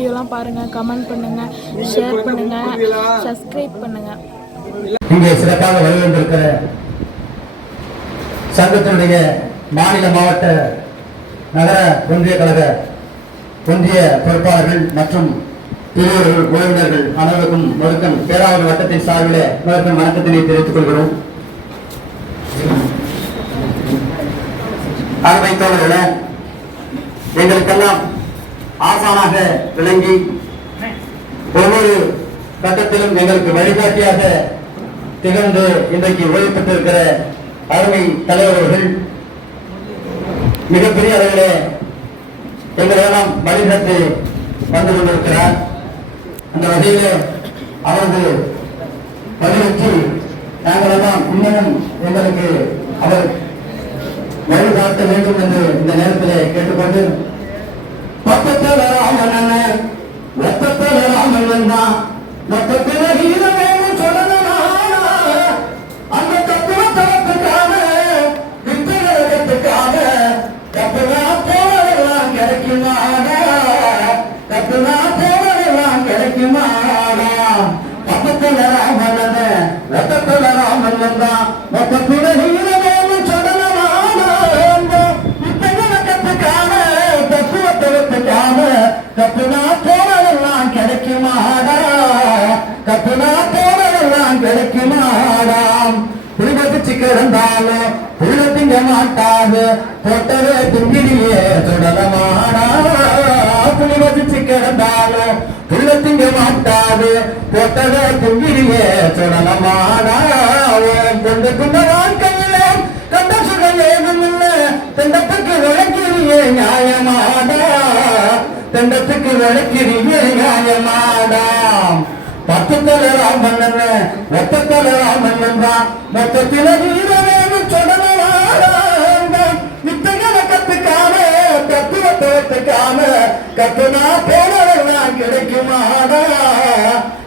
வீடியோலாம் பாருங்கள், கமெண்ட் பண்ணுங்கள், ஷேர் பண்ணுங்கள், சப்ஸ்கிரைப் பண்ணுங்கள். இங்கே சிறப்பாக வருகின்றிருக்கிற சங்கத்தினுடைய மாநில மாவட்ட நகர ஒன்றிய கழக ஒன்றிய பொறுப்பாளர்கள் மற்றும் பெரியோர்கள் உறவினர்கள் அனைவருக்கும் முதற்கண் பேராவூர் வட்டத்தின் சார்பில் முதற்கண் வணக்கத்தினை தெரிவித்துக் கொள்கிறோம். அருமை தோழர்களே, எங்களுக்கெல்லாம் ஆசானாக விளங்கி ஒவ்வொரு கட்டத்திலும் எங்களுக்கு வழிகாட்டியாக திகழ்ந்து இன்றைக்கு ஓய்வு பெற்றிருக்கிற அருமை தலைவர்கள் மிகப்பெரிய அளவிலே எங்களெல்லாம் வழிநடத்தி வந்து கொண்டிருக்கிறார். அந்த வகையிலே அவரது வழிநடத்தி நாங்களெல்லாம் இன்னமும் எங்களுக்கு அவர் வழிகாட்ட வேண்டும் என்று இந்த நேரத்திலே கேட்டுக்கொண்டு பக்கத்தில் ராமன் ரத்தத்தில் ராமன் வந்தான் மொத்தத்தில் ஹீரவேன்னு சொல்லலாம். அந்த தத்துவத்துக்காக வித்தகத்துக்காக தப்புனா போவதெல்லாம் கிடைக்குமாடா, தப்புனா போவதெல்லாம் கிடைக்குமாடா. பக்கத்தில் ராமன் ரத்தத்தில் ராமன் வந்தான் மொத்தத்தில் ஹீரவேன்னு சொல்லலாம். வித்தகத்துக்காக தத்துவத்துக்காக தப்புனா போவதெல்லாம் கிடைக்குமாடா, கப்புனா போவதெல்லாம் கிடைக்குமாடாம். புலிபதிச்சு கிடந்தாலும் புள்ள திங்க மாட்டாது போட்டவே திங்கிரியே தொடரமாடா. புலிபதிச்சு கிடந்தாலும் புள்ள திங்க மாட்டாது போட்டவே திங்கிரியே தொடரமாடா. கொண்டு கொண்ட வாழ்க்கையில கண்ட சுகம் ஏதும் இல்லை, தண்டத்துக்கு விளக்கிறியே நியாயமாடா, தண்டத்துக்கு விளக்கிறியே நியாயமாடாம். பத்துத்தல ராமன் மொத்தத்தல ராமன் என்றான் மொத்தத்தில வீரவேனு தொடரான வித்தகன கத்துக்காம தத்துவத்துக்காம கத்துனா போனவெல்லாம் கிடைக்குமாடா,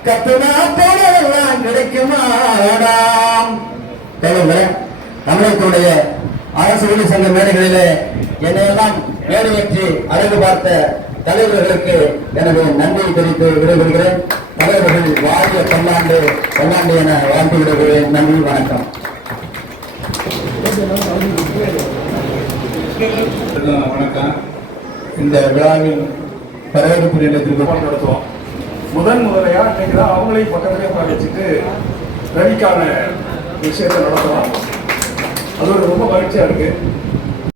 கத்துனா போனவெல்லாம் கிடைக்குமாடாம். தமிழகத்துடைய அரசு ஊழியர் சங்க மேடைகளிலே என்னையெல்லாம் மேடையேற்றி அழகு பார்த்த தலைவர்களுக்கு எனது நன்றியை தெரிவித்து விடைபெறுகிறேன். தலைவர்கள் வாரிய பல்லாண்டு பல்லாண்டு என வாழ்த்து விடுகிறேன். நன்றி, வணக்கம். வணக்கம். இந்த விழாவில் வரவேற்பு நிலையத்திற்கு நடத்துவோம். முதன்முறையா இன்னைக்கு தான் அவங்களையும் பக்கத்திலே வச்சுட்டு ரவிக்கான விஷயத்தை நடத்துவோம். அது ஒரு ரொம்ப மகிழ்ச்சியா இருக்கு.